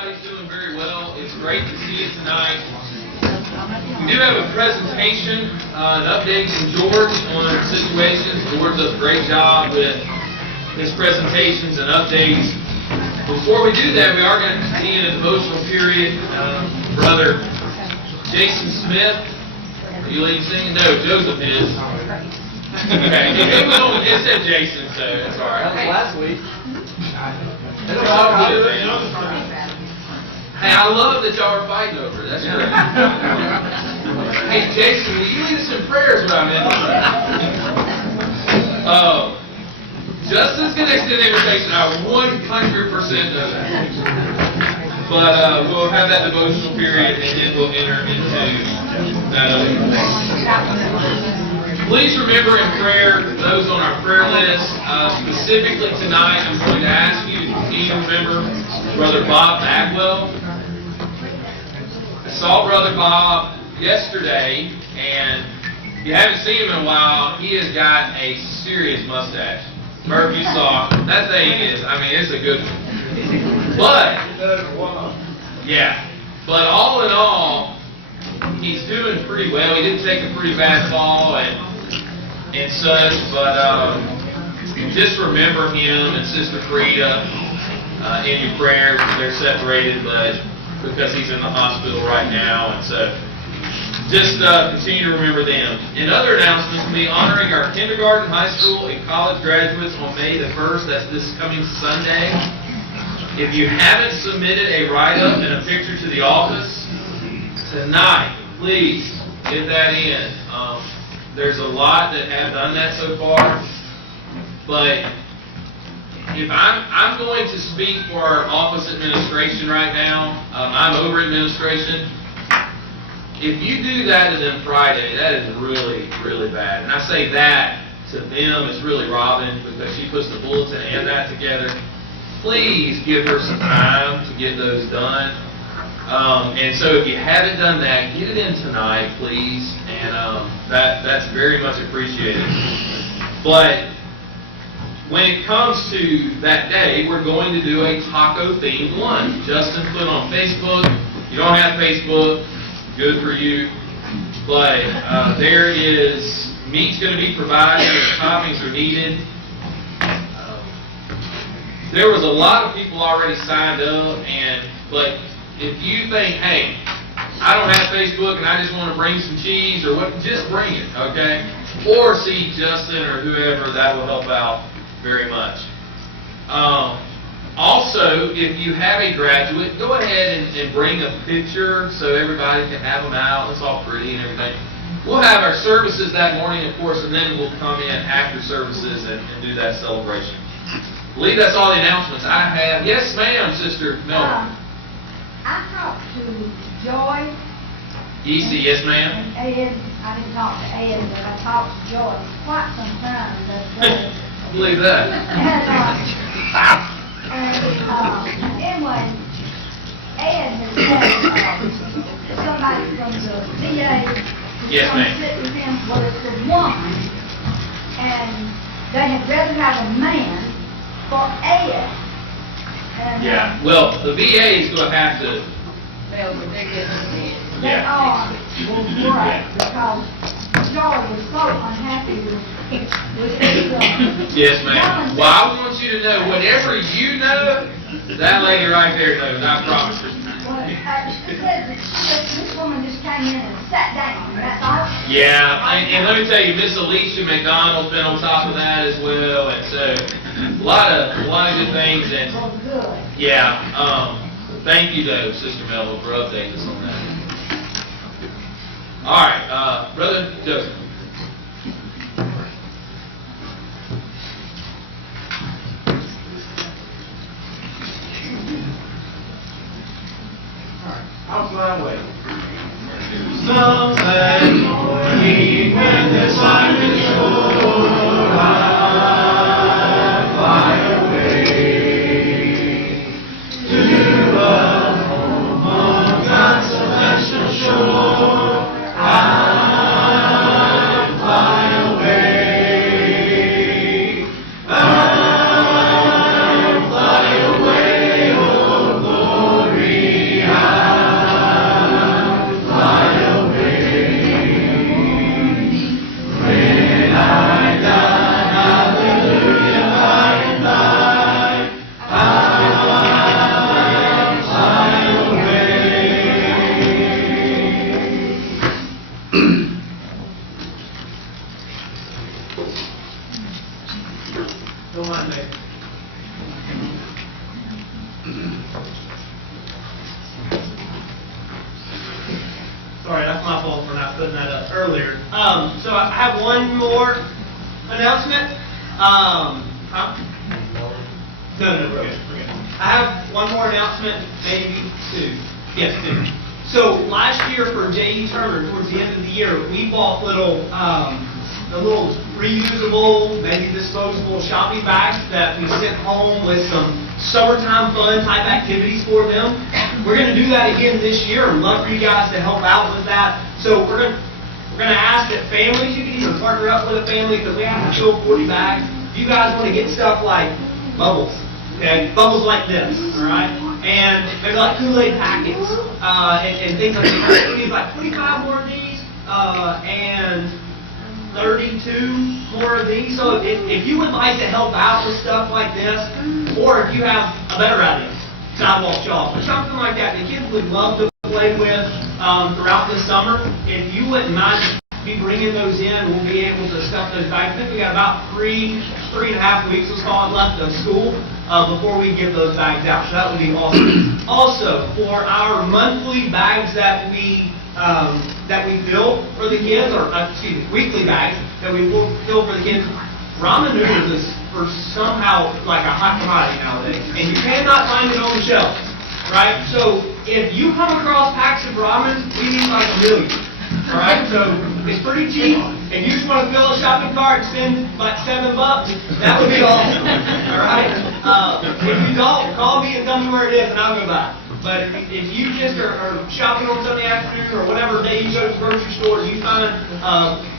everybody's doing very well. It's great to see you tonight. We do have a presentation, an update from George on situations. George does a great job with his presentations and updates. Before we do that, we are going to continue the devotional period. Brother Jason Smith, are you leading singing? No, Joseph is. Okay, it said Jason, so it's all right. That was last week. That's all good. Hey, I love that y'all are fighting over it. That's great. Hey, Jason, will you lead us in prayers when I'm in? Justin's going to extend the invitation. I 100% know that. But we'll have that devotional period, and then we'll enter into please remember in prayer those on our prayer list. Specifically tonight, I'm going to ask you to continue to remember Brother Bob Bagwell. I saw Brother Bob yesterday, and if you haven't seen him in a while, he has got a serious mustache. Murph, you saw that thing is, I mean, it's a good one. But all in all, he's doing pretty well. He did take a pretty bad fall and such, but just remember him and Sister Frida in your prayers. They're separated, but because he's in the hospital right now, and so just continue to remember them. In other announcements, we'll be honoring our kindergarten, high school, and college graduates on May the 1st. That's this coming Sunday. If you haven't submitted a write-up and a picture to the office tonight, please get that in. There's a lot that have done that so far, but if I'm going to speak for our office administration right now, I'm over administration. If you do that to them Friday, that is really, really bad. And I say that to them, it's really Robin, because she puts the bulletin and that together. Please give her some time to get those done. And so if you haven't done that, get it in tonight, please. And that's very much appreciated. But when it comes to that day, we're going to do a taco-themed lunch. Justin put on Facebook. You don't have Facebook, good for you. But there is, meat's going to be provided, toppings are needed. There was a lot of people already signed up, but if you think, hey, I don't have Facebook and I just want to bring some cheese or what, just bring it, okay? Or see Justin or whoever, that will help out very much. Also, if you have a graduate, go ahead and bring a picture so everybody can have them out. It's all pretty and everything. We'll have our services that morning, of course, and then we'll come in after services and do that celebration. I believe that's all the announcements I have. Yes, ma'am, Sister Melvin. I talked to Joy. Easy, yes, ma'am. And Ed. I didn't talk to Ed, but I talked to Joy quite some time. I believe that. Anyway, Ed has said somebody from the VA yes, ma'am. sit with him. Well, it's a woman, and they had rather have a man for Ed. And, yeah, well, the VA is going to have to. They are great, because George was so unhappy with his yes, ma'am. Well, I want you to know, whatever you know, that lady right there knows, I promise you. Well, this woman just came in and sat down, that's all. Yeah, and let me tell you, Miss Alicia McDonald's been on top of that as well, and so a lot of good things. And well, good. yeah, thank you though, Sister Melville, for updating us on that. All right, Brother Joseph. I'll fly away. Sunset morning when the sun is shore, I fly away to a home on God's celestial shore. I fly away. I fly away, oh glory. putting that up earlier. So I have one more announcement. Huh? No, we're good. I have one more announcement, maybe two. Yes, two. So last year for J.E. Turner, towards the end of the year, we bought the little reusable, maybe disposable shopping bags that we sent home with some summertime fun type activities for them. We're going to do that again this year. I'd love for you guys to help out with that. So we're going to ask that families, you can even partner up with a family because we have to fill 40 bags. If you guys want to get stuff like bubbles, okay, bubbles like this, all right, and maybe like Kool-Aid packets and things like that. We need like 25 more of these and 32 more of these. So if you would like to help out with stuff like this, or if you have a better idea, sidewalk chalk or something like that the kids would love to play with throughout the summer, if you wouldn't mind be bringing those in, we'll be able to stuff those bags. I think we got about 3.5 weeks, let's call it, left of school before we give those bags out. So that would be awesome. Also, for our monthly bags that we fill for the kids, or weekly bags that we fill for the kids, ramen noodles is for somehow like a hot commodity nowadays, and you cannot find it on the shelf, right? So if you come across packs of ramen, we need like 1 million. All right, so it's pretty cheap. If you just want to fill a shopping cart and spend like $7, that would be awesome. All right. If you don't, call me and tell me where it is, and I'll go buy it. But if you just are shopping on Sunday afternoon or whatever day you go to the grocery store, and you find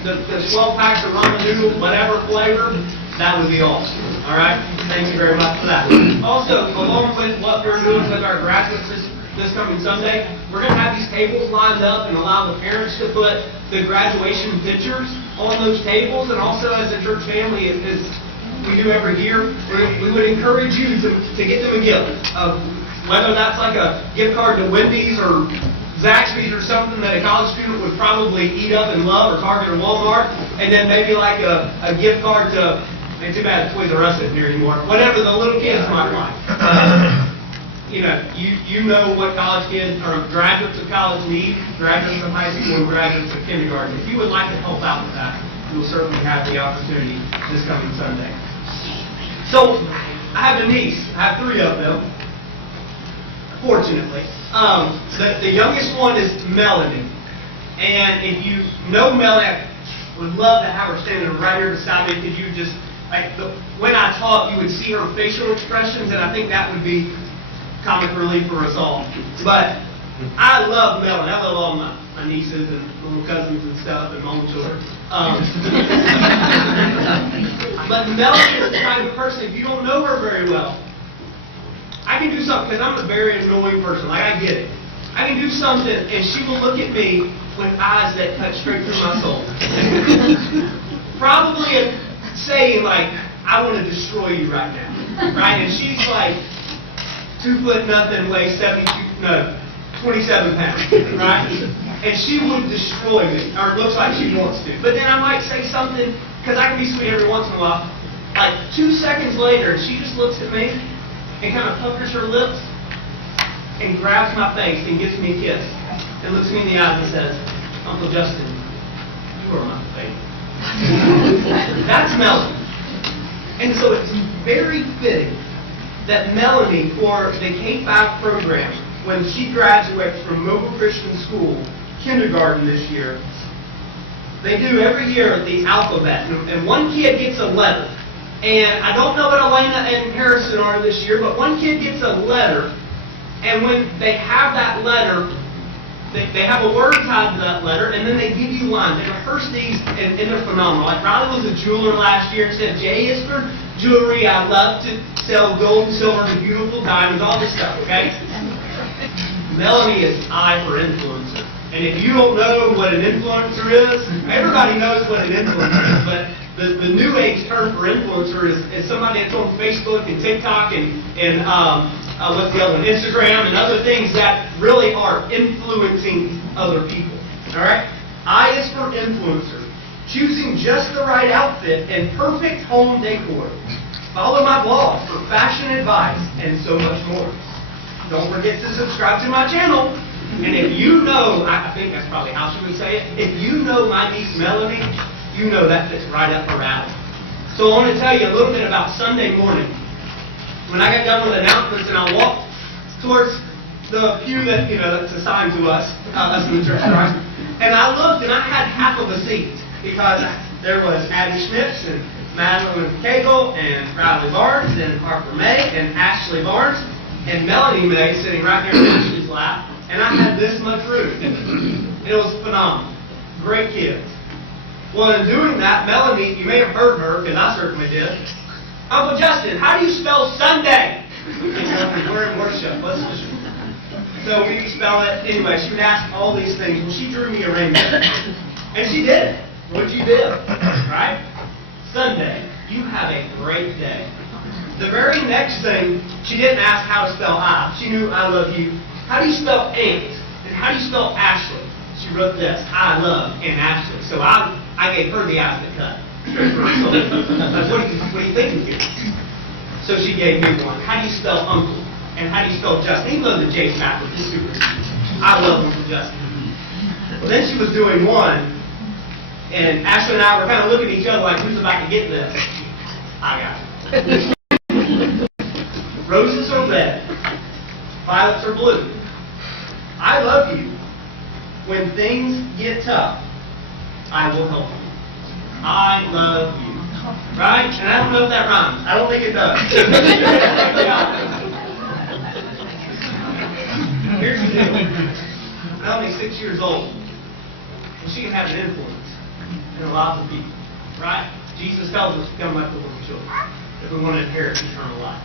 the 12 packs of ramen noodles, whatever flavor, that would be awesome. All right. Thank you very much for that. Also, along with what we're doing with our graduates this coming Sunday, we're going to have these tables lined up and allow the parents to put the graduation pictures on those tables. And also, as a church family, as we do every year, we would encourage you to get them a gift. Whether that's like a gift card to Wendy's or Zaxby's or something that a college student would probably eat up and love, or Target or Walmart, and then maybe like a gift card to, ain't too bad Toys R Us isn't here anymore, whatever the little kids might like. You know what college kids or graduates of college need, graduates of high school and graduates of kindergarten. If you would like to help out with that, you'll certainly have the opportunity this coming Sunday. So, I have a niece. I have 3 of them, fortunately. The youngest one is Melanie. And if you know Melanie, I would love to have her standing right here beside me. Could you just, when I talk, you would see her facial expressions, and I think that would be comic relief for us all. But I love Melanie. I love all my nieces and little cousins and stuff, and my own children. But Melanie is the kind of person, if you don't know her very well, I can do something, because I'm a very annoying person. Like, I get it. I can do something, and she will look at me with eyes that cut straight through my soul. Probably saying, like, I want to destroy you right now. Right? And she's like 2 foot nothing, weighs 27 pounds. Right? And she would destroy me, or it looks like she wants to. But then I might say something, because I can be sweet every once in a while. Like 2 seconds later, she just looks at me and kind of puckers her lips and grabs my face and gives me a kiss and looks me in the eyes and says, Uncle Justin, you are my favorite. That's Melanie. And so it's very fitting that Melanie, for the K-5 program, when she graduates from Mobile Christian School, kindergarten this year, they do every year the alphabet, and one kid gets a letter. And I don't know what Elena and Harrison are this year, but one kid gets a letter, and when they have that letter, they have a word tied to that letter, and then they give you lines. They rehearse these, and they're phenomenal. Like Riley was a jeweler last year and said, J is for jewelry. I love to sell gold and silver and beautiful diamonds, all this stuff, okay? Melanie is I for influencer. And if you don't know what an influencer is, everybody knows what an influencer is, but the new age term for influencer is somebody that's on Facebook and TikTok and what's the other one, Instagram and other things that really are influencing other people. All right? I is for influencer. Choosing just the right outfit and perfect home decor. Follow my blog for fashion advice and so much more. Don't forget to subscribe to my channel. And if you know, I think that's probably how she would say it, if you know my niece Melanie, you know that fits right up her alley. So I want to tell you a little bit about Sunday morning. When I got done with announcements and I walked towards the pew that, that's assigned to us in the church, right? And I looked and I had half of a seat because there was Abby Schmitz and Madeline Cagle and Riley Barnes and Harper May and Ashley Barnes and Melanie May sitting right here in Ashley's lap. And I had this much room. It was phenomenal. Great kids. Well, in doing that, Melanie, you may have heard her, because I certainly did. Uncle Justin, how do you spell Sunday? We're in worship. Let's just... So we spell it. Anyway, she would ask all these things. Well, she drew me a rainbow. And she did it. What'd you do? Right? Sunday. You have a great day. The very next thing, she didn't ask how to spell I. She knew I love you. How do you spell Aunt? And how do you spell Ashley? She wrote this, I love Aunt Ashley. So I gave her the alphabet cut. What do you think of you? So she gave me one. How do you spell uncle? And how do you spell Justin? Even though the J's backwards, it's super easy. I love Uncle Justin. Well, then she was doing one, and Ashley and I were kind of looking at each other like, who's about to get this? I got it. Roses are red. Violets are blue. I love you. When things get tough, I will help you. I love you. Right? And I don't know if that rhymes. I don't think it does. Here's the deal. Melanie's 6 years old. And she can have an influence in the lives of people. Right? Jesus tells us to become like little children if we want to inherit eternal life.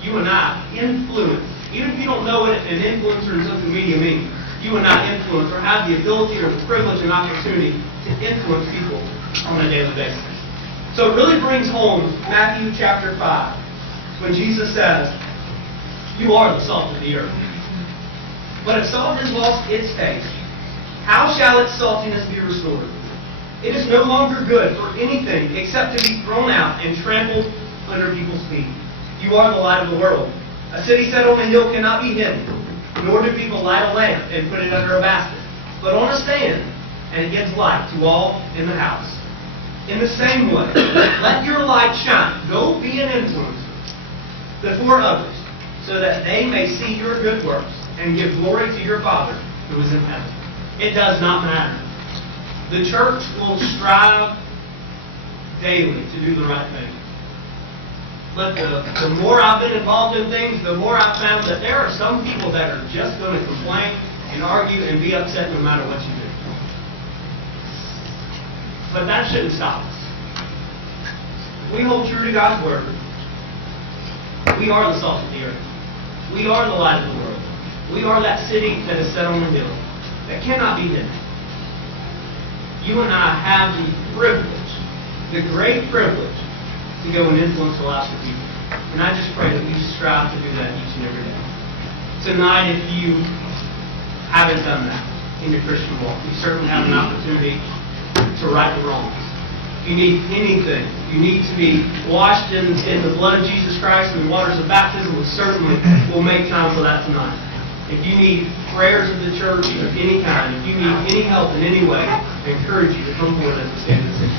You and I influence, even if you don't know what an influencer in social media means, you and I influence or have the ability or the privilege and opportunity to influence people on a daily basis. So it really brings home Matthew chapter 5 when Jesus says, you are the salt of the earth. But if salt has lost its taste, how shall its saltiness be restored? It is no longer good for anything except to be thrown out and trampled under people's feet. You are the light of the world. A city set on a hill cannot be hidden, nor do people light a lamp and put it under a basket, but on a stand, and it gives light to all in the house. In the same way, let your light shine. Go be an influencer before others, so that they may see your good works and give glory to your Father who is in heaven. It does not matter. The church will strive daily to do the right thing. But the more I've been involved in things, the more I've found that there are some people that are just going to complain and argue and be upset no matter what you do. But that shouldn't stop us. We hold true to God's Word. We are the salt of the earth. We are the light of the world. We are that city that is set on the hill that cannot be hidden. You and I have the privilege, the great privilege, to go and influence the lives of people. And I just pray that we strive to do that each and every day. Tonight, if you haven't done that in your Christian walk, you certainly have an opportunity to right the wrongs. If you need anything, you need to be washed in the blood of Jesus Christ and the waters of baptism, we certainly will make time for that tonight. If you need prayers of the church of any kind, if you need any help in any way, I encourage you to come forward as a stand and sing.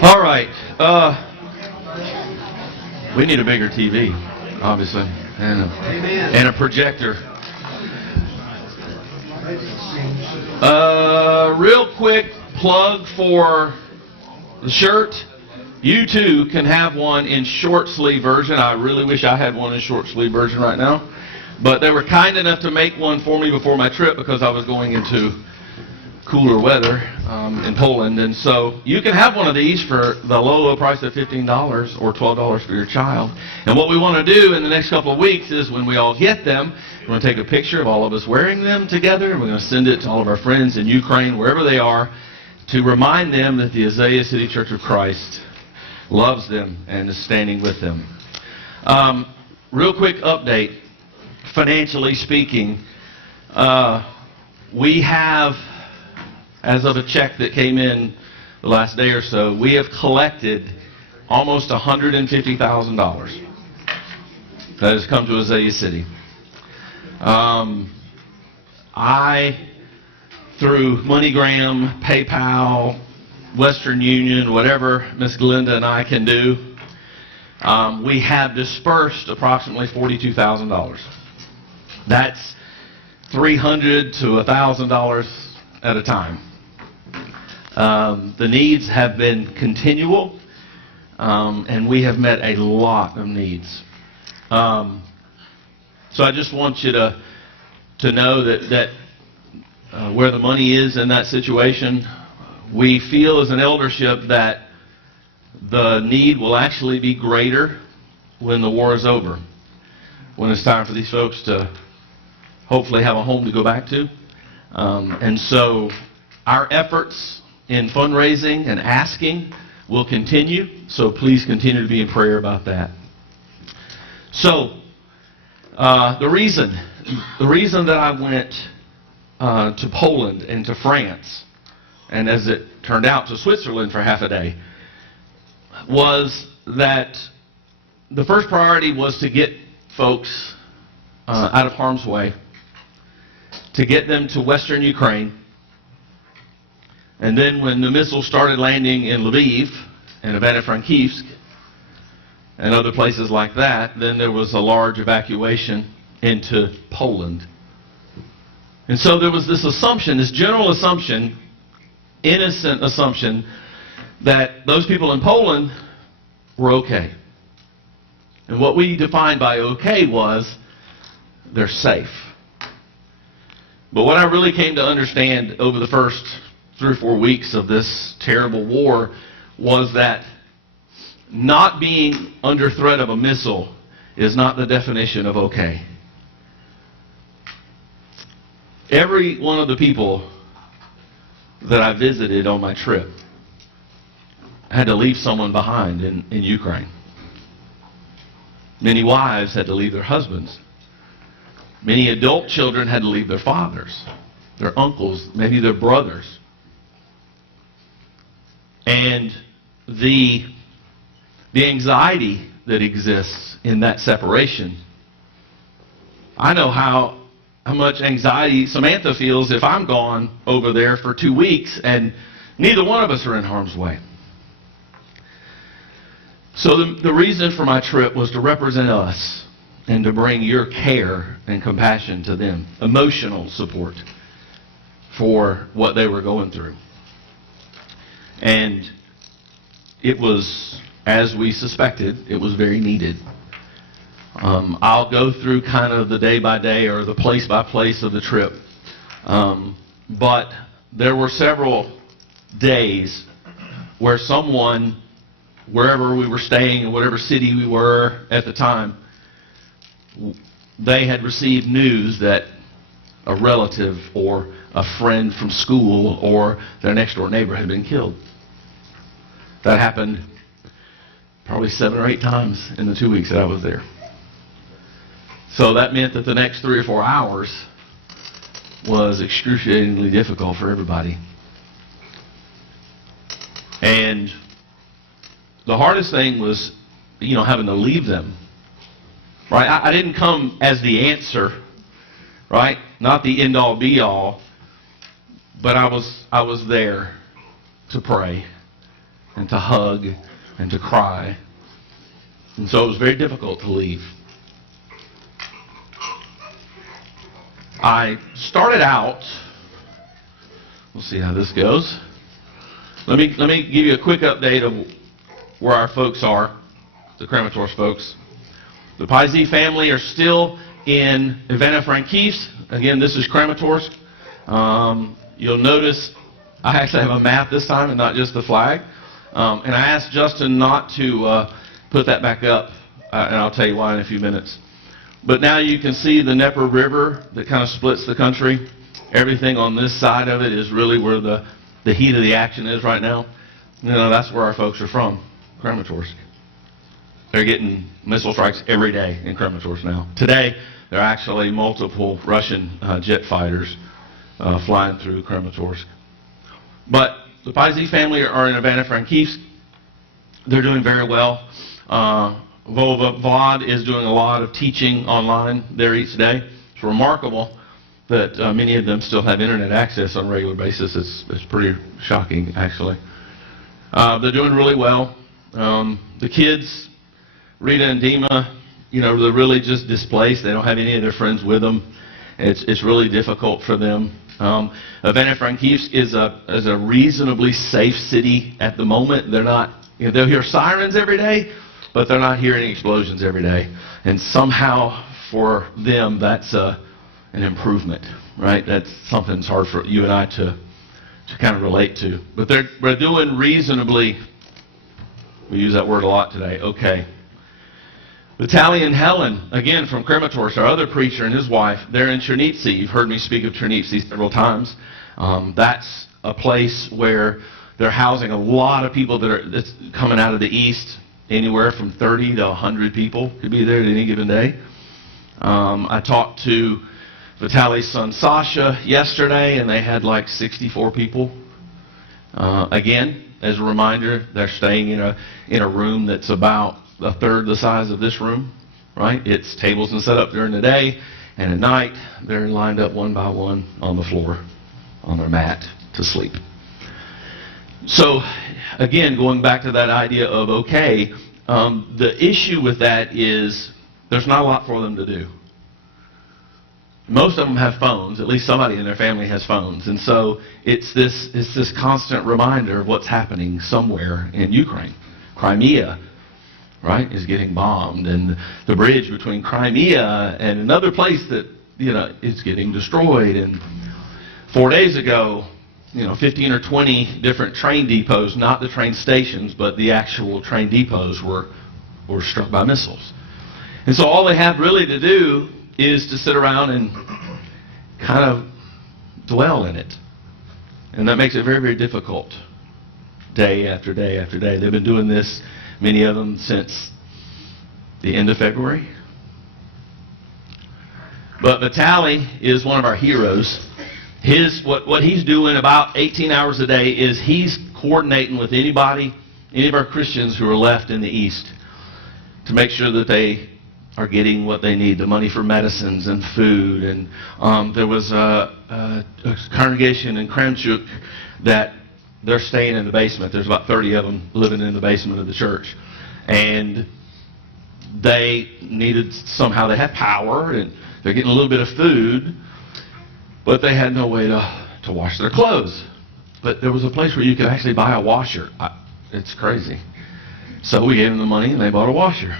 All right. We need a bigger TV, obviously, and a projector. Real quick plug for the shirt. You too can have one in short sleeve version. I really wish I had one in short sleeve version right now. But they were kind enough to make one for me before my trip because I was going into cooler weather in Poland. And so you can have one of these for the low price of $15 or $12 for your child. And what we want to do in the next couple of weeks is when we all get them, we're going to take a picture of all of us wearing them together. And we're going to send it to all of our friends in Ukraine, wherever they are, to remind them that the Azalea City Church of Christ loves them and is standing with them. Real quick update, financially speaking, we have, as of a check that came in the last day or so, we have collected almost $150,000 that has come to Azalea City. Through MoneyGram, PayPal, Western Union, whatever Miss Glenda and I can do, we have dispersed approximately $42,000. That's $300 to $1,000 at a time. The needs have been continual, and we have met a lot of needs. So I just want you to know that where the money is in that situation, we feel as an eldership that the need will actually be greater when the war is over, when it's time for these folks to hopefully have a home to go back to. And so our efforts in fundraising and asking will continue, so please continue to be in prayer about that. So the reason that I went to Poland and to France, and as it turned out to Switzerland for half a day, was that the first priority was to get folks out of harm's way, to get them to Western Ukraine. And then when the missiles started landing in Lviv and Ivano-Frankivsk and other places like that, then there was a large evacuation into Poland. And so there was this assumption, this general assumption, innocent assumption, that those people in Poland were okay. And what we defined by okay was they're safe. But what I really came to understand over the first 3 or 4 weeks of this terrible war was that not being under threat of a missile is not the definition of okay. Every one of the people that I visited on my trip had to leave someone behind in Ukraine. Many wives had to leave their husbands. Many adult children had to leave their fathers, their uncles, maybe their brothers. And the anxiety that exists in that separation, I know how much anxiety Samantha feels if I'm gone over there for 2 weeks and neither one of us are in harm's way. So the reason for my trip was to represent us and to bring your care and compassion to them, emotional support for what they were going through. And it was, as we suspected, it was very needed. I'll go through kind of the day by day or the place by place of the trip. But there were several days where someone, wherever we were staying, in whatever city we were at the time, they had received news that a relative or a friend from school or their next door neighbor had been killed. That happened probably 7 or 8 times in the 2 weeks that I was there. So that meant that the next 3 or 4 hours was excruciatingly difficult for everybody. And the hardest thing was, having to leave them. Right? I didn't come as the answer, right? Not the end-all, be-all, but I was there to pray and to hug and to cry. And so it was very difficult to leave. I started out, we'll see how this goes. Let me give you a quick update of where our folks are, the Kramatorsk folks. The Paisy family are still in Ivano-Frankivsk. Again, this is Kramatorsk. You'll notice I actually have a map this time and not just the flag. And I asked Justin not to put that back up, and I'll tell you why in a few minutes. But now you can see the Dnieper River that kind of splits the country. Everything on this side of it is really where the heat of the action is right now. You know, that's where our folks are from, Kramatorsk. They're getting missile strikes every day in Kramatorsk now. Today, there are actually multiple Russian jet fighters flying through Kramatorsk. But the Paisy family are in Ivano-Frankivsk. They're doing very well. Vlad is doing a lot of teaching online there each day. It's remarkable that many of them still have internet access on a regular basis. It's pretty shocking, actually. They're doing really well. The kids, Rita and Dima, you know, they're really just displaced. They don't have any of their friends with them. It's really difficult for them. Ivano-Frankivsk is a reasonably safe city at the moment. They're not, you know, they'll hear sirens every day, but they're not hearing explosions every day. And somehow for them that's an improvement, right? That's something that's hard for you and I to kind of relate to. But they're doing reasonably, we use that word a lot today, okay. Vitaly and Helen, again from Kramatorsk, our other preacher and his wife, they're in Chernivtsi. You've heard me speak of Chernivtsi several times. That's a place where they're housing a lot of people that's coming out of the east. Anywhere from 30 to 100 people could be there at any given day. I talked to Vitaly's son Sasha yesterday, and they had like 64 people. Again, as a reminder, they're staying in a room that's about a third the size of this room, right? It's tables and set up during the day, and at night they're lined up one by one on the floor on their mat to sleep. So again, going back to that idea of okay, the issue with that is there's not a lot for them to do. Most of them have phones. At least somebody in their family has phones, and so it's this constant reminder of what's happening somewhere in Ukraine. Crimea, right, is getting bombed, and the bridge between Crimea and another place that, you know, is getting destroyed. And 4 days ago, you know, 15 or 20 different train depots, not the train stations, but the actual train depots were struck by missiles. And so all they have really to do is to sit around and kind of dwell in it. And that makes it very, very difficult day after day after day. They've been doing this, many of them, since the end of February. But Vitaly is one of our heroes. What he's doing about 18 hours a day is he's coordinating with any of our Christians who are left in the East to make sure that they are getting what they need, the money for medicines and food. And there was a congregation in Kramchuk that they're staying in the basement. There's about 30 of them living in the basement of the church. And they needed, somehow they had power, and they're getting a little bit of food, but they had no way to wash their clothes. But there was a place where you could actually buy a washer. It's crazy. So we gave them the money, and they bought a washer.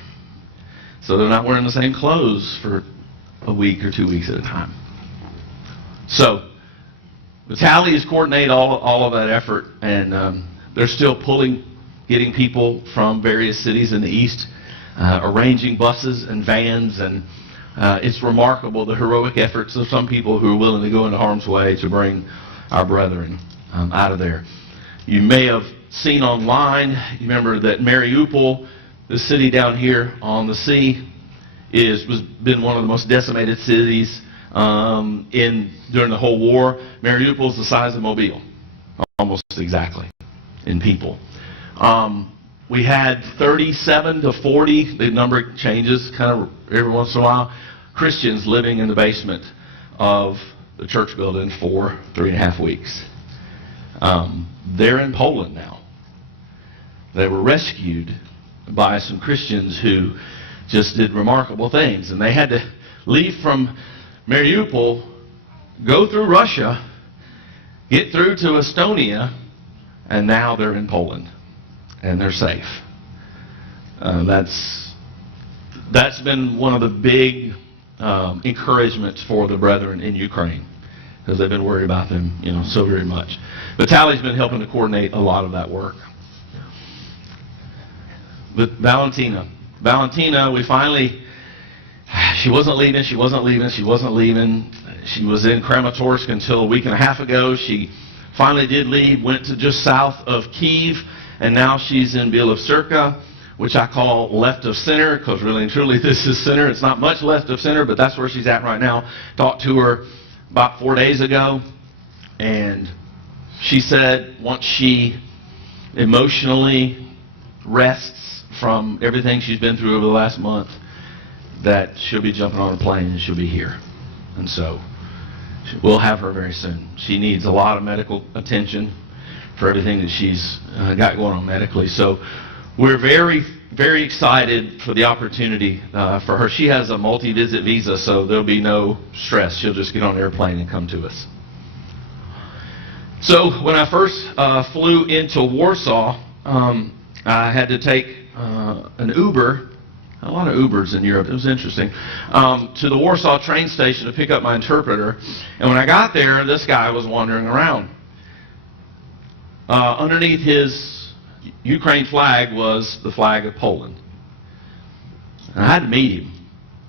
So they're not wearing the same clothes for a week or 2 weeks at a time. So Vitaly has coordinated all of that effort, and they're still getting people from various cities in the east, arranging buses and vans, and it's remarkable the heroic efforts of some people who are willing to go into harm's way to bring our brethren out of there. You may have seen online, you remember that Mariupol, the city down here on the sea, was been one of the most decimated cities during the whole war. Mariupol is the size of Mobile, almost exactly, in people. We had 37 to 40, the number changes kind of every once in a while, Christians living in the basement of the church building for 3.5 weeks. They're in Poland now. They were rescued by some Christians who just did remarkable things. And they had to leave from Mariupol, go through Russia, get through to Estonia, and now they're in Poland. And they're safe. That's been one of the big encouragements for the brethren in Ukraine, because they've been worried about them, so very much. But Tally's been helping to coordinate a lot of that work. But Valentina, we finally, she wasn't leaving. She was in Kramatorsk until a week and a half ago. She finally did leave, went to just south of Kyiv, and now she's in Bielowcerka, which I call left of center, because really and truly this is center. It's not much left of center, but that's where she's at right now. Talked to her about 4 days ago, and she said once she emotionally rests from everything she's been through over the last month, that she'll be jumping on a plane and she'll be here. And so we'll have her very soon. She needs a lot of medical attention for everything that she's got going on medically. So we're very, very excited for the opportunity for her. She has a multi-visit visa, so there'll be no stress. She'll just get on an airplane and come to us. So when I first flew into Warsaw, I had to take an Uber, a lot of Ubers in Europe, it was interesting, to the Warsaw train station to pick up my interpreter. And when I got there, this guy was wandering around. Underneath his Ukraine flag was the flag of Poland. And I had to meet him.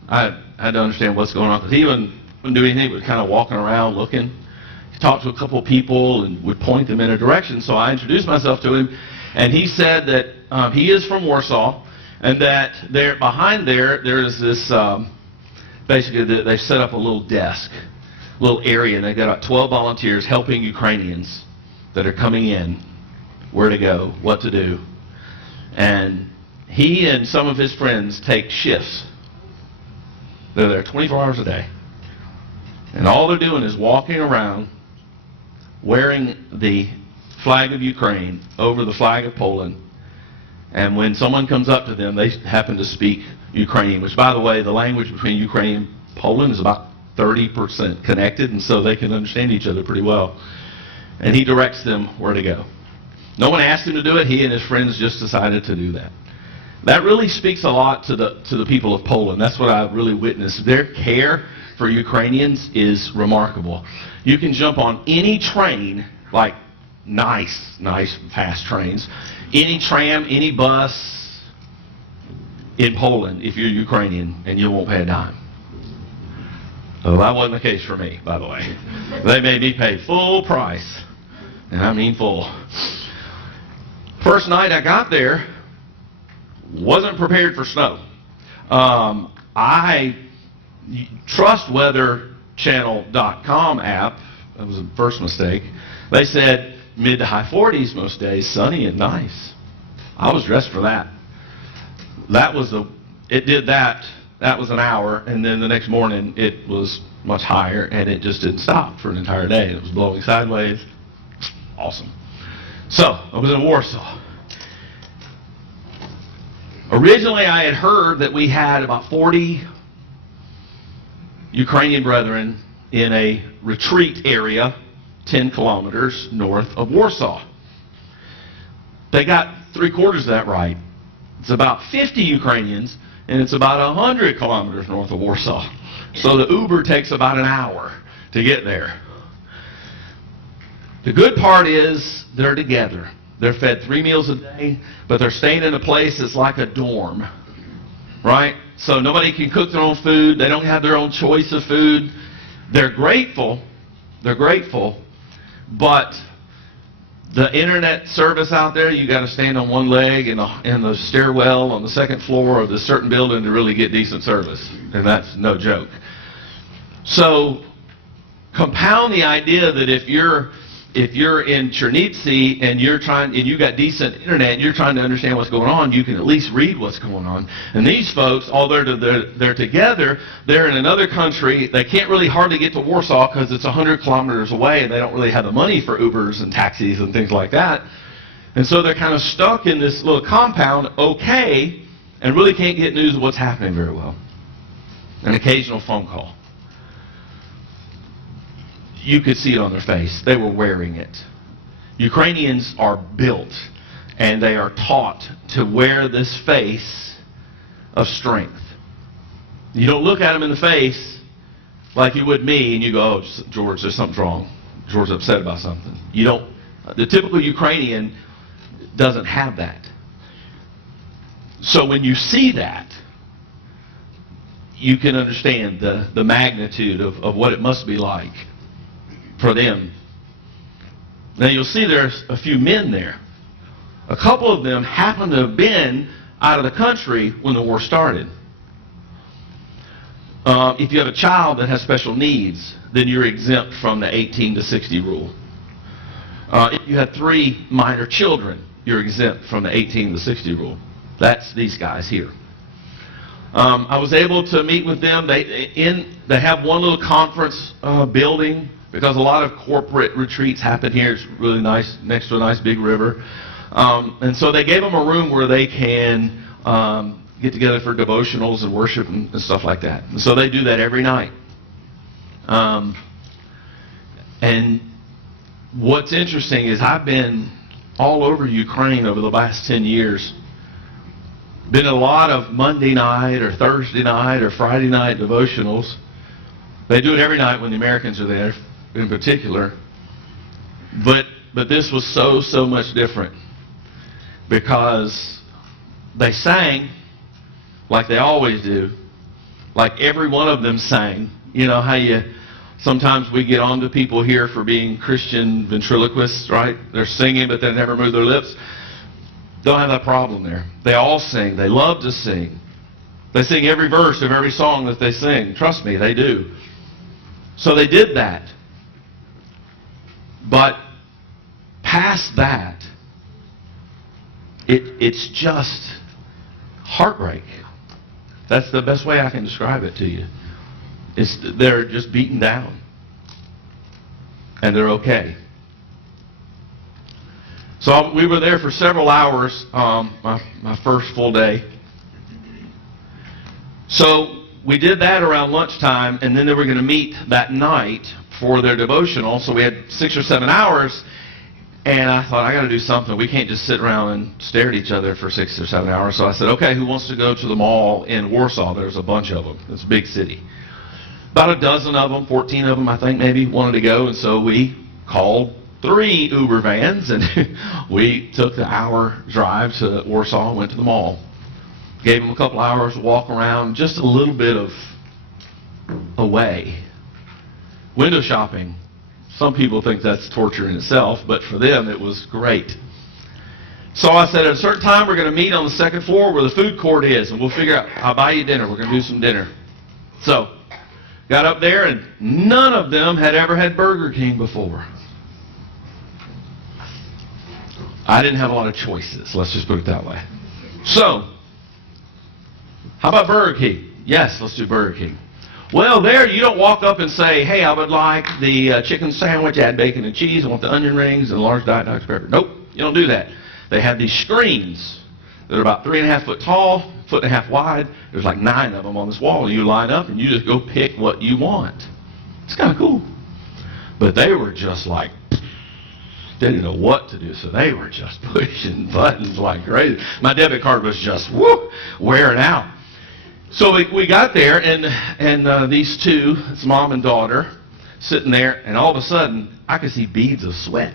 I had to understand what's going on, because he wouldn't do anything but kind of walking around looking. He talked to a couple of people and would point them in a direction, so I introduced myself to him, and he said that he is from Warsaw, and that behind there's this, basically they set up a little desk, little area, and they've got about 12 volunteers helping Ukrainians that are coming in, where to go, what to do. And he and some of his friends take shifts. They're there 24 hours a day. And all they're doing is walking around wearing the flag of Ukraine over the flag of Poland. And when someone comes up to them, they happen to speak Ukrainian, which, by the way, the language between Ukraine and Poland is about 30% connected, and so they can understand each other pretty well. And he directs them where to go. No one asked him to do it. He and his friends just decided to do that. That really speaks a lot to the people of Poland. That's what I've really witnessed. Their care for Ukrainians is remarkable. You can jump on any train, like nice, fast trains, any tram, any bus in Poland if you're Ukrainian, and you won't pay a dime. Well, that wasn't the case for me, by the way. They made me pay full price, and I mean full. First night I got there, wasn't prepared for snow. I trustweatherchannel.com app, that was the first mistake. They said mid to high 40s most days, sunny and nice. I was dressed for that. That was that was an hour, and then the next morning it was much higher, and it just didn't stop for an entire day. It was blowing sideways. Awesome. So, I was in Warsaw. Originally, I had heard that we had about 40 Ukrainian brethren in a retreat area 10 kilometers north of Warsaw. They got 3/4 of that right. It's about 50 Ukrainians, and it's about 100 kilometers north of Warsaw. So the Uber takes about an hour to get there. The good part is they're together. They're fed 3 meals a day, but they're staying in a place that's like a dorm, right? So nobody can cook their own food. They don't have their own choice of food. They're grateful. But the internet service out there, you got to stand on one leg in the stairwell on the second floor of this certain building to really get decent service, and that's no joke. So compound the idea that if you're in Chernivtsi and you got decent internet and you're trying to understand what's going on, you can at least read what's going on. And these folks, although they're together, they're in another country. They can't really hardly get to Warsaw because it's 100 kilometers away, and they don't really have the money for Ubers and taxis and things like that. And so they're kind of stuck in this little compound, okay, and really can't get news of what's happening very well. An occasional phone call. You could see it on their face. They were wearing it. Ukrainians are built, and they are taught to wear this face of strength. You don't look at them in the face like you would me, and you go, oh, George, there's something wrong. George's upset about something. You don't. The typical Ukrainian doesn't have that. So when you see that, you can understand the magnitude of what it must be like for them. Now you'll see there's a few men there. A couple of them happen to have been out of the country when the war started. If you have a child that has special needs, then you're exempt from the 18 to 60 rule. If you have 3 minor children, you're exempt from the 18 to 60 rule. That's these guys here. I was able to meet with them. They have one little conference building, because a lot of corporate retreats happen here. It's really nice, next to a nice big river. And so they gave them a room where they can get together for devotionals and worship and stuff like that. And so they do that every night. And what's interesting is I've been all over Ukraine over the last 10 years. Been in a lot of Monday night or Thursday night or Friday night devotionals. They do it every night when the Americans are there, in particular. But this was so much different, because they sang like they always do, like every one of them sang. You know how sometimes we get on to people here for being Christian ventriloquists, right? They're singing, but they never move their lips. Don't have that problem there. They all sing. They love to sing. They sing every verse of every song that they sing. Trust me, they do. So they did that. But past that, it's just heartbreak. That's the best way I can describe it to you. They're just beaten down. And they're okay. So we were there for several hours, my first full day. So we did that around lunchtime, and then they were going to meet that night for their devotional. So we had 6 or 7 hours, and I thought, I got to do something. We can't just sit around and stare at each other for 6 or 7 hours. So I said, okay, who wants to go to the mall in Warsaw? There's a bunch of them. It's a big city. About a dozen of them, 14 of them, I think, maybe, wanted to go. And so we called 3 Uber vans, and we took the hour drive to Warsaw and went to the mall. Gave them a couple hours to walk around, just a little bit of away. Window shopping. Some people think that's torture in itself, but for them it was great. So I said, at a certain time we're going to meet on the 2nd floor where the food court is, and we'll figure out, I'll buy you dinner. We're going to do some dinner. So got up there, and none of them had ever had Burger King before. I didn't have a lot of choices, let's just put it that way. So, how about Burger King? Yes, let's do Burger King. Well, there you don't walk up and say, hey, I would like the chicken sandwich, add bacon and cheese, I want the onion rings and a large Diet Dr. Pepper. Nope, you don't do that. They have these screens that are about 3.5 foot tall, 1.5 foot wide. There's like 9 of them on this wall. You line up and you just go pick what you want. It's kind of cool. But they were just like, they didn't know what to do, so they were just pushing buttons like crazy. My debit card was just wearing out. So we got there, and these 2, it's mom and daughter, sitting there, and all of a sudden, I could see beads of sweat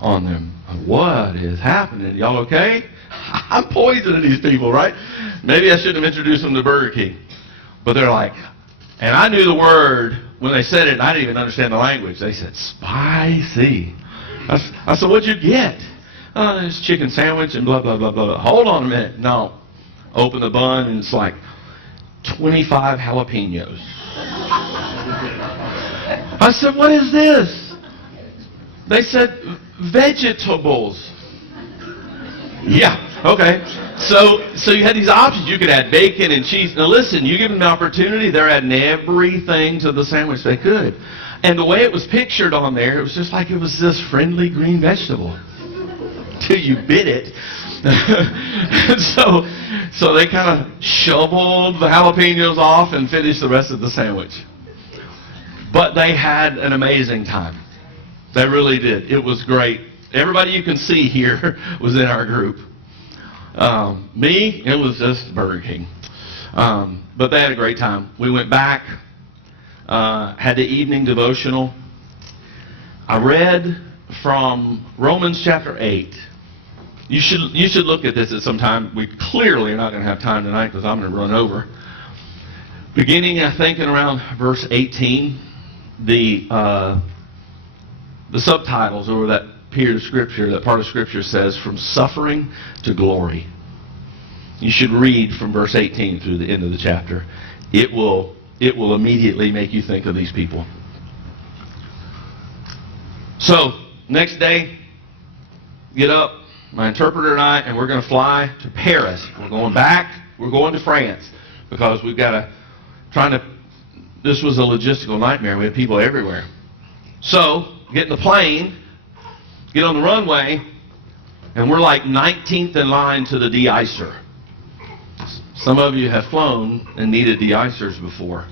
on them. What is happening? Y'all okay? I'm poisoning these people, right? Maybe I shouldn't have introduced them to Burger King. But they're like, and I knew the word when they said it, and I didn't even understand the language. They said, spicy. I said, what'd you get? Oh, there's chicken sandwich and blah, blah, blah, blah. Hold on a minute. No. Open the bun, and it's like 25 jalapenos. I said, what is this? They said, vegetables. Yeah, okay. So you had these options. You could add bacon and cheese. Now listen, you give them the opportunity, they're adding everything to the sandwich they could. And the way it was pictured on there, it was just like it was this friendly green vegetable. till you bit it. And so they kind of shoveled the jalapenos off and finished the rest of the sandwich. But they had an amazing time. They really did. It was great. Everybody you can see here was in our group. Me, it was just Burger King. But they had a great time. We went back, had the evening devotional. I read from Romans chapter 8. You should look at this at some time. We clearly are not going to have time tonight because I'm going to run over. Beginning, I think, in around verse 18, the subtitles over that period of Scripture, that part of Scripture says, from suffering to glory. You should read from verse 18 through the end of the chapter. It will immediately make you think of these people. So, next day, get up, my interpreter and I, and we're going to fly to Paris. We're going back. We're going to France because we've got this was a logistical nightmare. We had people everywhere. So, get in the plane, get on the runway, and we're like 19th in line to the de-icer. Some of you have flown and needed de-icers before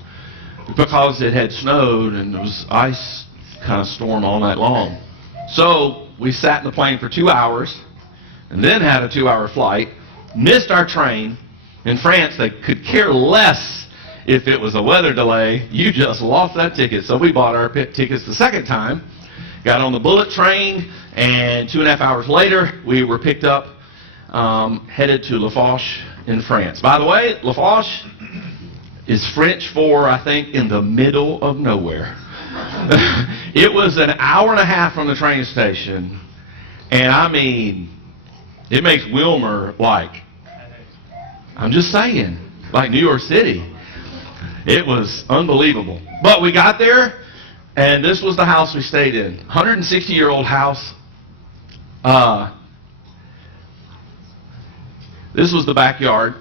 because it had snowed and there was ice kind of storm all night long. So we sat in the plane for 2 hours and then had a 2-hour flight, missed our train. In France, they could care less if it was a weather delay. You just lost that ticket. So we bought our tickets the second time, got on the bullet train, and 2.5 hours later, we were picked up, headed to La Foch in France. By the way, La Foch is French for, I think, in the middle of nowhere. It was an hour and a half from the train station, and I mean, it makes Wilmer like, I'm just saying, like New York City. It was unbelievable. But we got there, and this was the house we stayed in. 160-year-old house. This was the backyard,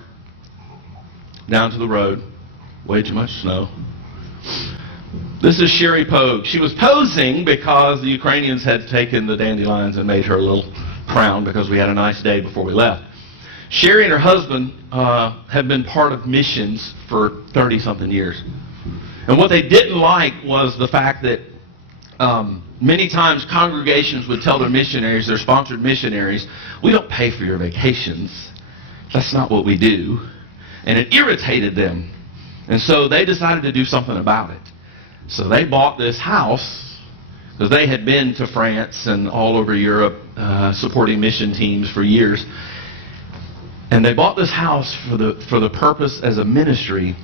down to the road. Way too much snow. This is Sherry Pogue. She was posing because the Ukrainians had taken the dandelions and made her a little crown because we had a nice day before we left. Sherry and her husband have been part of missions for 30-something years. And what they didn't like was the fact that many times congregations would tell their missionaries, their sponsored missionaries, we don't pay for your vacations. That's not what we do. And it irritated them. And so they decided to do something about it. So they bought this house because they had been to France and all over Europe supporting mission teams for years. And they bought this house for the purpose as a ministry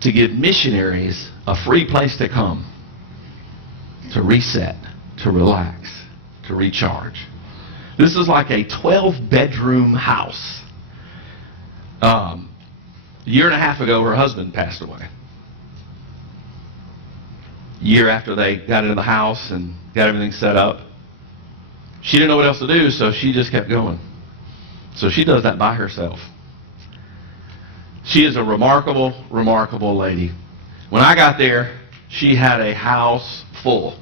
to give missionaries a free place to come, to reset, to relax, to recharge. This is like a 12-bedroom house. A year and a half ago, her husband passed away. A year after they got into the house and got everything set up, she didn't know what else to do, so she just kept going. So she does that by herself. She is a remarkable, remarkable lady. When I got there, she had a house full.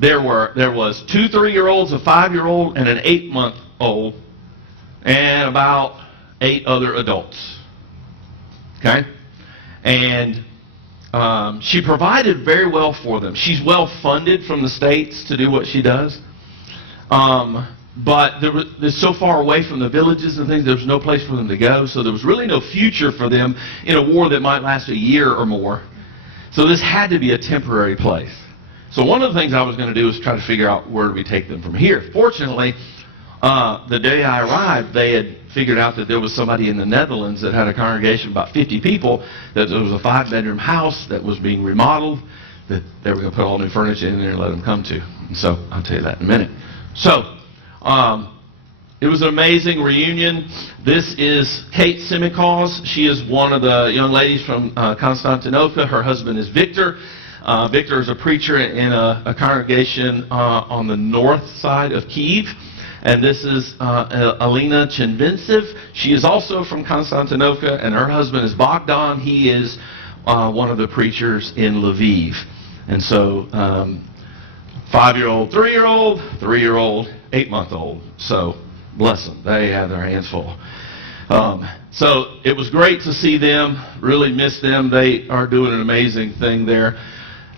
There was 2 3-year-olds, a 5-year-old, and an 8-month-old, and about 8 other adults. Okay? And she provided very well for them. She's well funded from the States to do what she does. But they're so far away from the villages and things, there was no place for them to go. So there was really no future for them in a war that might last a year or more. So this had to be a temporary place. So one of the things I was going to do was try to figure out where do we take them from here. Fortunately, the day I arrived, they had figured out that there was somebody in the Netherlands that had a congregation of about 50 people, that there was a 5-bedroom house that was being remodeled, that they were going to put all new furniture in there and let them come to. And so I'll tell you that in a minute. So it was an amazing reunion. This is Kate Simicause. She is one of the young ladies from Constantinople. Her husband is Victor. Victor is a preacher in a congregation on the north side of Kyiv. And this is Alina Chenvintsev. She is also from Constantinople, and her husband is Bogdan. He is one of the preachers in Lviv. And so 5-year-old, 3-year-old, 3-year-old, 8-month-old. So bless them. They have their hands full. So it was great to see them. Really miss them. They are doing an amazing thing there.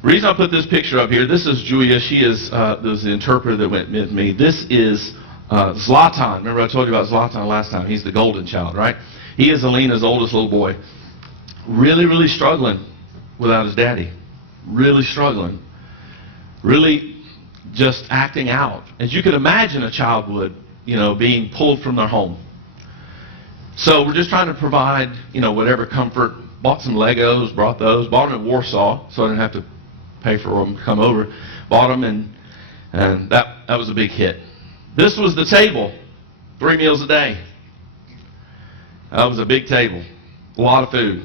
The reason I put this picture up here, this is Julia. She is the interpreter that went with me. This is Zlatan. Remember I told you about Zlatan last time. He's the golden child, right? He is Alina's oldest little boy. Really, really struggling without his daddy. Really struggling. Really just acting out. As you could imagine a child would, being pulled from their home. So we're just trying to provide, whatever comfort. Bought some Legos, brought them in Warsaw, so I didn't have to pay for them to come over. Bought them, and that was a big hit. This was the table, 3 meals a day. That was a big table, a lot of food.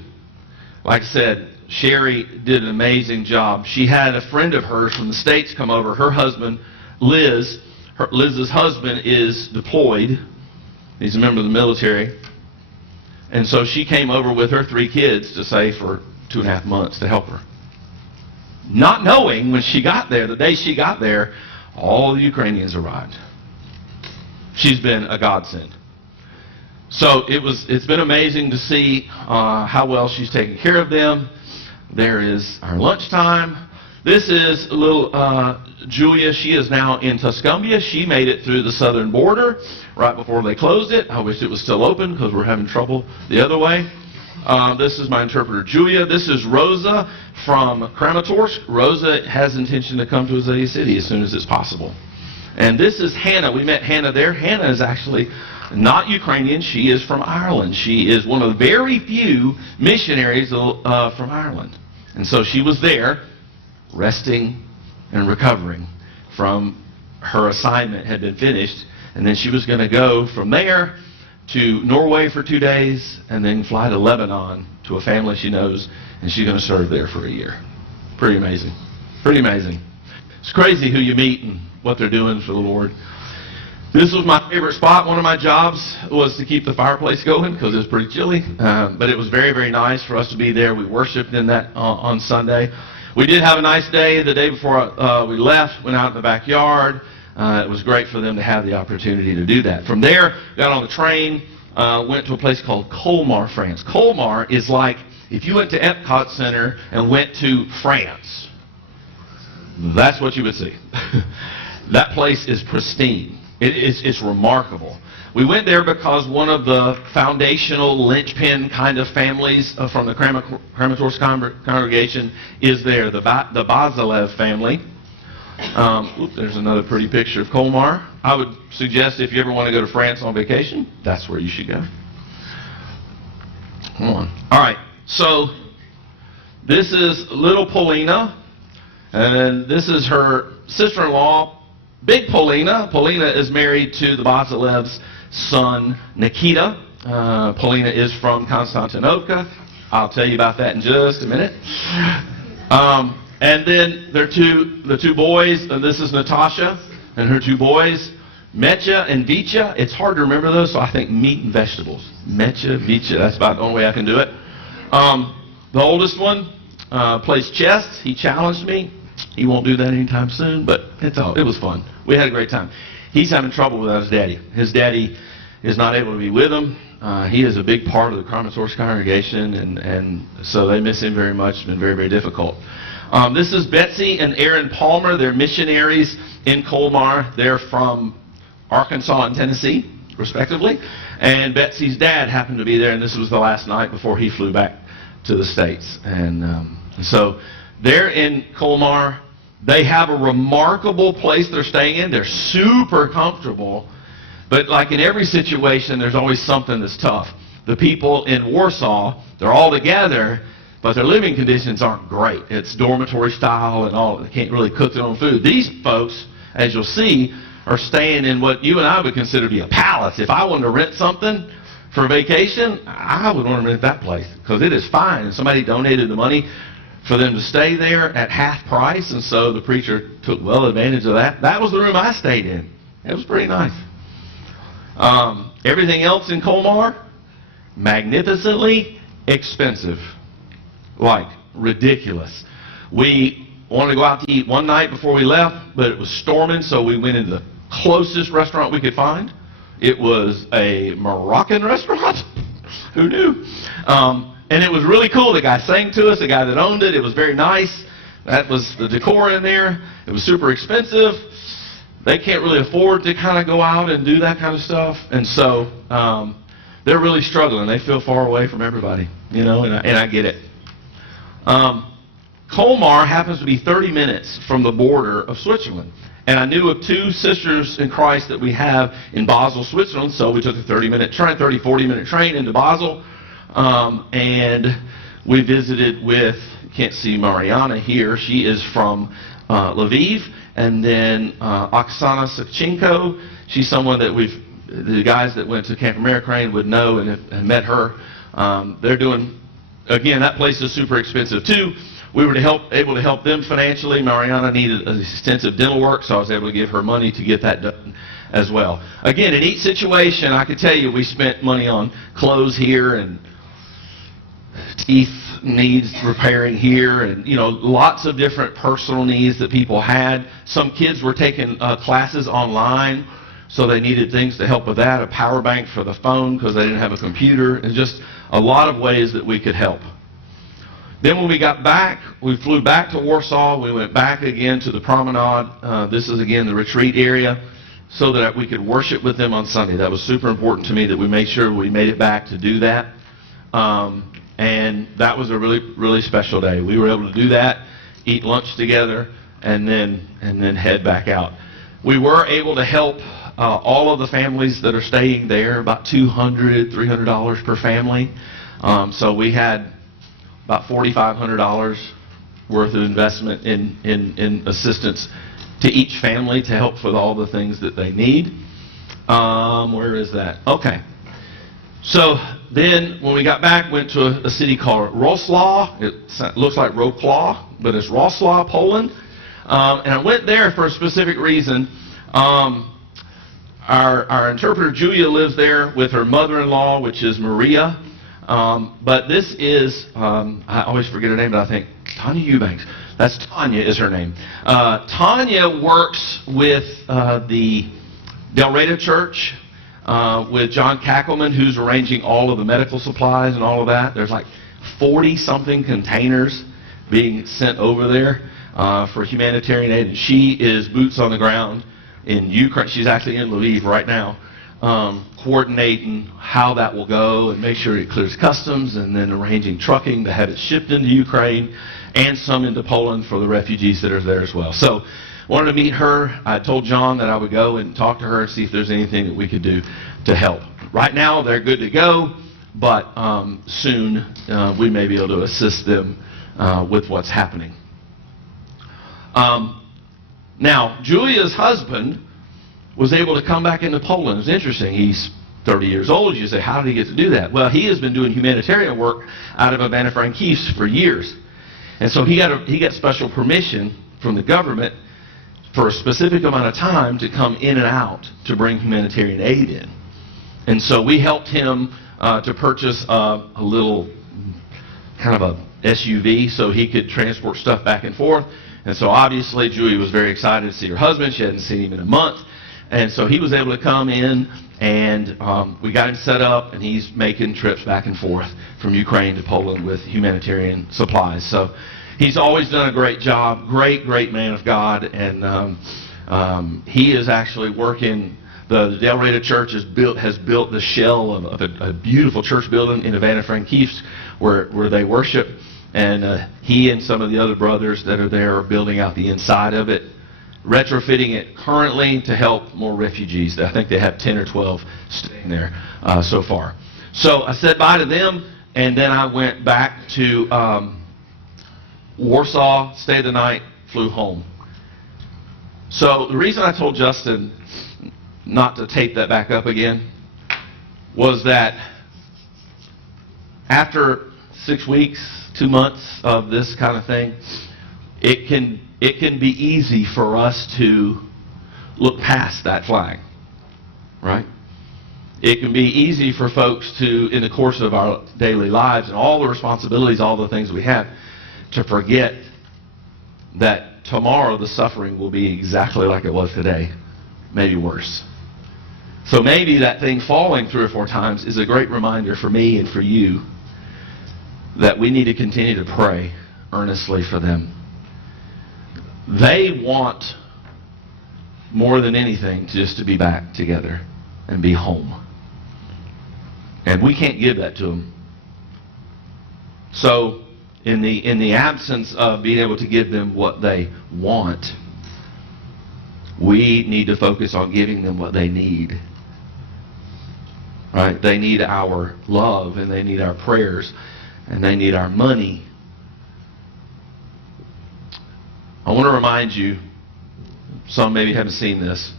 Like I said, Sherry did an amazing job. She had a friend of hers from the States come over. Her husband, Liz's husband is deployed. He's a member of the military. And so she came over with her 3 kids to stay for 2.5 months to help her. Not knowing when she got there, the day she got there, all the Ukrainians arrived. She's been a godsend. So it's been amazing to see how well she's taking care of them. There is our lunchtime. This is little Julia. She is now in Tuscumbia. She made it through the southern border right before they closed it. I wish it was still open because we're having trouble the other way. This is my interpreter, Julia. This is Rosa from Kramatorsk. Rosa has intention to come to Azalea City as soon as it's possible. And this is Hannah. We met Hannah there. Hannah is actually not Ukrainian. She is from Ireland. She is one of the very few missionaries from Ireland. And so she was there resting and recovering from her assignment had been finished. And then she was going to go from there to Norway for 2 days and then fly to Lebanon to a family she knows, and she's going to serve there for a year. Pretty amazing. Pretty amazing. It's crazy who you meet and what they're doing for the Lord. This was my favorite spot. One of my jobs was to keep the fireplace going because it was pretty chilly. But it was very, very nice for us to be there. We worshiped in that on Sunday. We did have a nice day. The day before we left, went out in the backyard. It was great for them to have the opportunity to do that. From there, got on the train, went to a place called Colmar, France. Colmar is like if you went to Epcot Center and went to France. That's what you would see. That place is pristine. It's remarkable. We went there because one of the foundational linchpin kind of families from the Kramatorsk congregation is there, the Azalea family. There's another pretty picture of Colmar. I would suggest if you ever want to go to France on vacation, that's where you should go. Come on. All right. So this is little Paulina, and this is her sister-in-law, Big Paulina. Paulina is married to the Basileev's son, Nikita. Paulina is from Konstantinovka. I'll tell you about that in just a minute. And then the two boys, and this is Natasha and her 2 boys, Mecha and Vicha. It's hard to remember those, so I think meat and vegetables. Mecha, Vicha, that's about the only way I can do it. The oldest one plays chess. He challenged me. He won't do that anytime soon, but it was fun. We had a great time. He's having trouble without his daddy. His daddy is not able to be with him. He is a big part of the Kramatorsk congregation, and so they miss him very much. It's been very, very difficult. This is Betsy and Aaron Palmer. They're missionaries in Colmar. They're from Arkansas and Tennessee, respectively. And Betsy's dad happened to be there, and this was the last night before he flew back to the States. And so they're in Colmar. They have a remarkable place they're staying in. They're super comfortable. But like in every situation, there's always something that's tough. The people in Warsaw, they're all together, but their living conditions aren't great. It's dormitory style and all. They can't really cook their own food. These folks, as you'll see, are staying in what you and I would consider to be a palace. If I wanted to rent something for a vacation, I would want to rent that place because it is fine. And somebody donated the money for them to stay there at half price, and so the preacher took well advantage of that. That was the room I stayed in. It was pretty nice. Everything else in Colmar, magnificently expensive. Like, ridiculous. We wanted to go out to eat one night before we left, but it was storming, so we went into the closest restaurant we could find. It was a Moroccan restaurant. Who knew? And it was really cool. The guy sang to us, the guy that owned it. It was very nice. That was the decor in there. It was super expensive. They can't really afford to kind of go out and do that kind of stuff. And so they're really struggling. They feel far away from everybody, you know, and I get it. Colmar happens to be 30 minutes from the border of Switzerland. And I knew of 2 sisters in Christ that we have in Basel, Switzerland, so we took a 40-minute train into Basel. And we visited with, you can't see Mariana here, she is from Lviv. And then Oksana Savchenko, she's someone that the guys that went to Camp American would know and have met her. They're doing, again, that place is super expensive too. We were able to help them financially. Mariana needed extensive dental work, so I was able to give her money to get that done as well. Again, in each situation, I could tell you we spent money on clothes here and teeth needs repairing here, and, you know, lots of different personal needs that people had. Some kids were taking classes online, so they needed things to help with that, a power bank for the phone because they didn't have a computer, and just a lot of ways that we could help. Then when we got back, we flew back to Warsaw. We went back again to the promenade. This is, again, the retreat area, so that we could worship with them on Sunday. That was super important to me that we made sure we made it back to do that. And that was a really, really special day. We were able to do that, eat lunch together, and then head back out. We were able to help all of the families that are staying there, about $200, $300 per family. So we had about $4,500 worth of investment in assistance to each family to help with all the things that they need. Where is that? Okay. So then when we got back, went to a city called Wrocław. It looks like Wrocław, but it's Wrocław, Poland. And I went there for a specific reason. Our interpreter Julia lives there with her mother-in-law, which is Maria. But this is, I always forget her name, but I think Tanya Eubanks. That's Tanya is her name. Tanya works with the Del Reyta Church, with John Kackelman, who's arranging all of the medical supplies and all of that. There's like 40-something containers being sent over there for humanitarian aid. And she is boots on the ground in Ukraine. She's actually in Lviv right now, coordinating how that will go and make sure it clears customs, and then arranging trucking to have it shipped into Ukraine and some into Poland for the refugees that are there as well. So wanted to meet her. I told John that I would go and talk to her and see if there's anything that we could do to help. Right now they're good to go, but soon we may be able to assist them with what's happening. Now, Julia's husband was able to come back into Poland. It's interesting. He's 30 years old. You say, how did he get to do that? Well, he has been doing humanitarian work out of Ivano-Frankivsk for years. And so he got special permission from the government for a specific amount of time to come in and out to bring humanitarian aid in. And so we helped him to purchase a little kind of a SUV so he could transport stuff back and forth. And so obviously Julie was very excited to see her husband. She hadn't seen him in a month. And so he was able to come in, and we got him set up, and he's making trips back and forth from Ukraine to Poland with humanitarian supplies. So he's always done a great job, great man of God, and he is actually working. The Del Reyta Church has built the shell of a beautiful church building in Ivano-Frankivsk where they worship, and he and some of the other brothers that are there are building out the inside of it, retrofitting it currently to help more refugees. I think they have 10 or 12 staying there so far. So I said bye to them, and then I went back to Warsaw, stayed the night, flew home. So the reason I told Justin not to tape that back up again was that after 6 weeks, 2 months of this kind of thing, it can be easy for us to look past that flag, right? It can be easy for folks to, in the course of our daily lives and all the responsibilities, all the things we have, to forget that tomorrow the suffering will be exactly like it was today, maybe worse. So maybe that thing falling 3 or 4 times is a great reminder for me and for you that we need to continue to pray earnestly for them. They want more than anything just to be back together and be home. And we can't give that to them. So in the absence of being able to give them what they want, we need to focus on giving them what they need. Right? They need our love, and they need our prayers, and they need our money. I want to remind you, some maybe haven't seen this,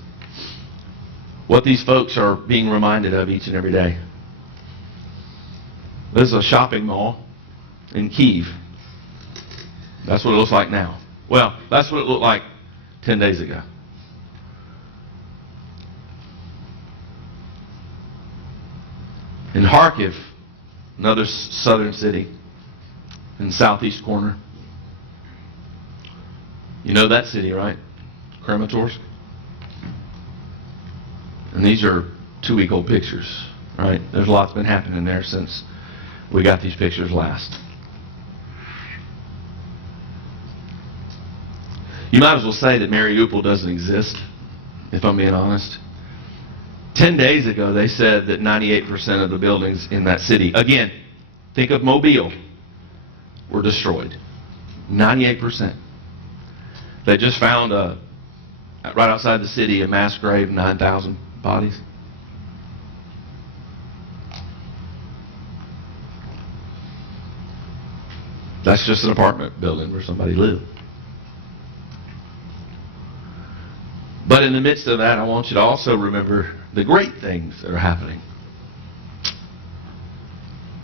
what these folks are being reminded of each and every day. This is a shopping mall in Kyiv. That's what it looks like now. Well, that's what it looked like 10 days ago. In Kharkiv, another southern city in the southeast corner. You know that city, right? Kramatorsk. And these are 2-week-old pictures, right? There's a lot's been happening there since we got these pictures last. You might as well say that Mariupol doesn't exist, if I'm being honest. 10 days ago, they said that 98% of the buildings in that city, again, think of Mobile, were destroyed. 98%. They just found, right outside the city, a mass grave, 9,000 bodies. That's just an apartment building where somebody lived. But in the midst of that, I want you to also remember the great things that are happening.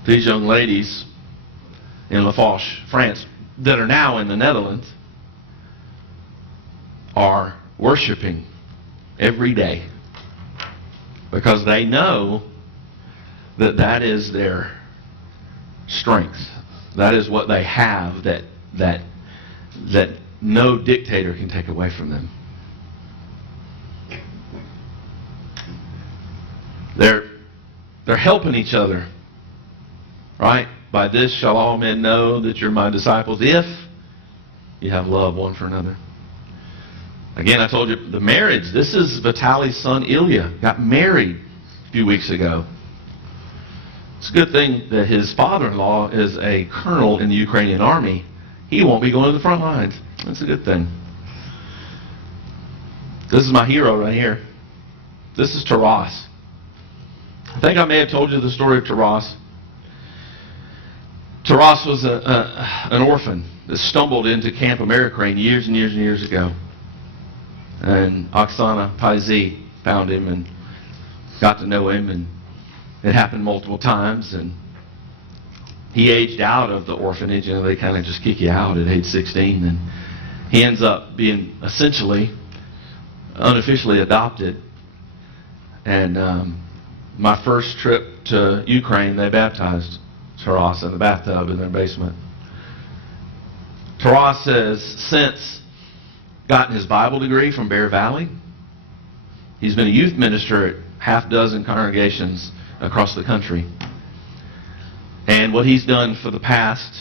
These young ladies in La Foch, France, that are now in the Netherlands, are worshiping every day because they know that that is their strength. That is what they have that no dictator can take away from them. They're helping each other, right? By this shall all men know that you're my disciples, if you have love one for another. Again, I told you, the marriage, this is Vitaly's son Ilya, got married a few weeks ago. It's a good thing that his father-in-law is a colonel in the Ukrainian army. He won't be going to the front lines. That's a good thing. This is my hero right here. This is Taras. I think I may have told you the story of Taras. Taras was an orphan that stumbled into Camp Americrane years and years and years ago. And Oksana Paizi found him and got to know him, and it happened multiple times, and he aged out of the orphanage. You know, they kind of just kick you out at age 16, and he ends up being essentially, unofficially adopted. And my first trip to Ukraine, they baptized Taras in the bathtub in their basement. Taras has since gotten his Bible degree from Bear Valley. He's been a youth minister at half dozen congregations across the country. And what he's done for the past,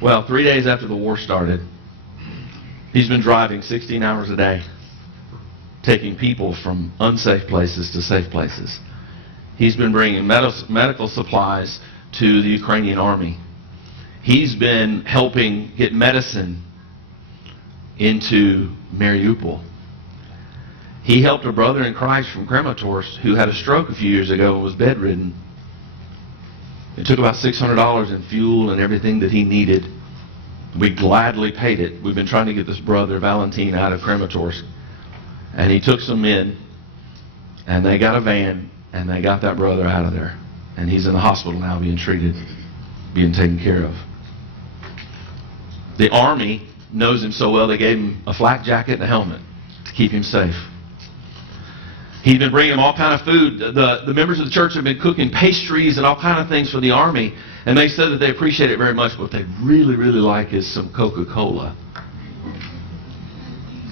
3 days after the war started, he's been driving 16 hours a day, taking people from unsafe places to safe places. He's been bringing medical supplies to the Ukrainian army. He's been helping get medicine into Mariupol. He helped a brother in Christ from Kramatorsk who had a stroke a few years ago and was bedridden. It took about $600 in fuel and everything that he needed. We gladly paid it. We've been trying to get this brother, Valentin, out of Kramatorsk. And he took some men, and they got a van, and they got that brother out of there. And he's in the hospital now being treated, being taken care of. The army knows him so well, they gave him a flak jacket and a helmet to keep him safe. He's been bringing them all kind of food. The members of the church have been cooking pastries and all kind of things for the army, and they said that they appreciate it very much. What they really, really like is some Coca-Cola.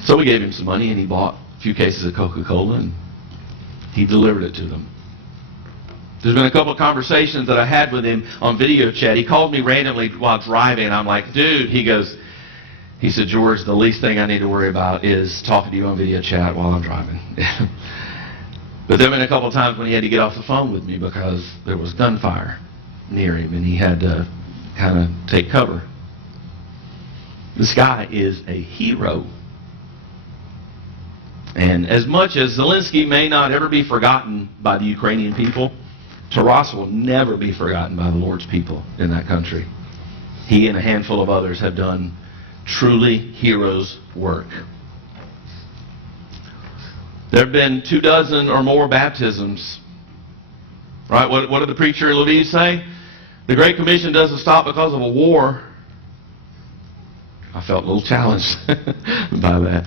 So we gave him some money, and he bought a few cases of Coca-Cola, and he delivered it to them. There's been a couple of conversations that I had with him on video chat. He called me randomly while driving, and I'm like, dude, he said, George, the least thing I need to worry about is talking to you on video chat while I'm driving. But there have been a couple of times when he had to get off the phone with me because there was gunfire near him, and he had to kind of take cover. This guy is a hero. And as much as Zelensky may not ever be forgotten by the Ukrainian people, Taras will never be forgotten by the Lord's people in that country. He and a handful of others have done truly heroes' work. There have been 24 or more baptisms. Right? What did the preacher Lviv say? The Great Commission doesn't stop because of a war. I felt a little challenged by that.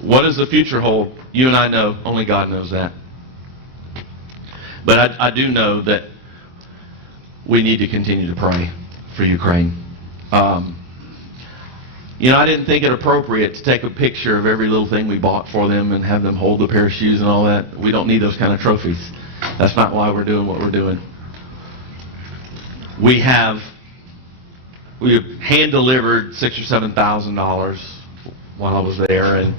What does the future hold? You and I know. Only God knows that. But I do know that we need to continue to pray for Ukraine. I didn't think it appropriate to take a picture of every little thing we bought for them and have them hold a pair of shoes and all that. We don't need those kind of trophies. That's not why we're doing what we're doing. We have hand-delivered $6,000 or $7,000 while I was there and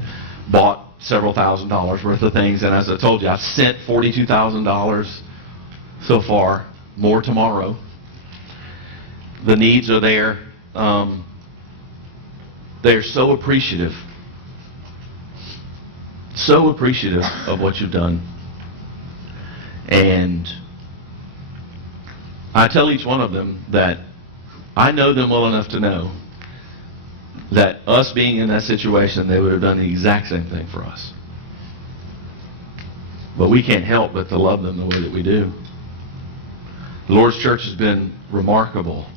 bought several $1,000s worth of things. And as I told you, I've sent $42,000 so far, more tomorrow. The needs are there. They're so appreciative of what you've done. And I tell each one of them that I know them well enough to know that us being in that situation, they would have done the exact same thing for us. But we can't help but to love them the way that we do. The Lord's Church has been remarkable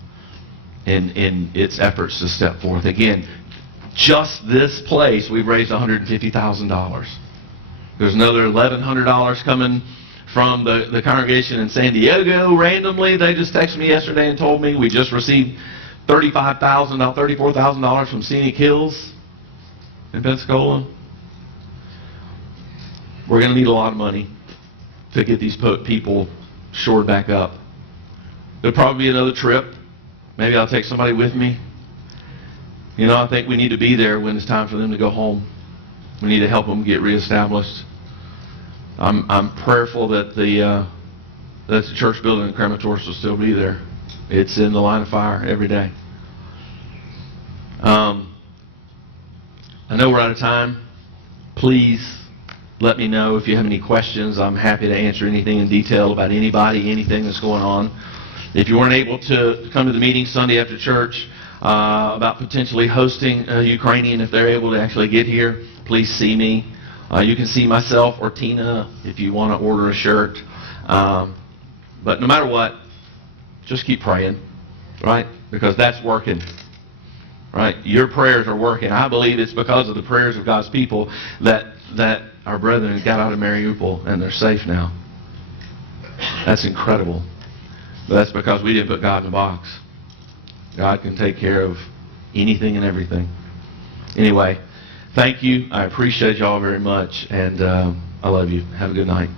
in its efforts to step forth. Again, just this place, we've raised $150,000. There's another $1,100 coming from the congregation in San Diego randomly. They just texted me yesterday and told me we just received $34,000 from Scenic Hills in Pensacola. We're going to need a lot of money to get these people shored back up. There'll probably be another trip. Maybe I'll take somebody with me. I think we need to be there when it's time for them to go home. We need to help them get reestablished. I'm prayerful that the church building in Kramatorsk will still be there. It's in the line of fire every day. I know we're out of time. Please let me know if you have any questions. I'm happy to answer anything in detail about anybody, anything that's going on. If you weren't able to come to the meeting Sunday after church about potentially hosting a Ukrainian, if they're able to actually get here, please see me. You can see myself or Tina if you want to order a shirt. But no matter what, just keep praying, right? Because that's working, right? Your prayers are working. I believe it's because of the prayers of God's people that our brethren got out of Mariupol and they're safe now. That's incredible. But that's because we didn't put God in a box. God can take care of anything and everything. Anyway, thank you. I appreciate y'all very much, and I love you. Have a good night.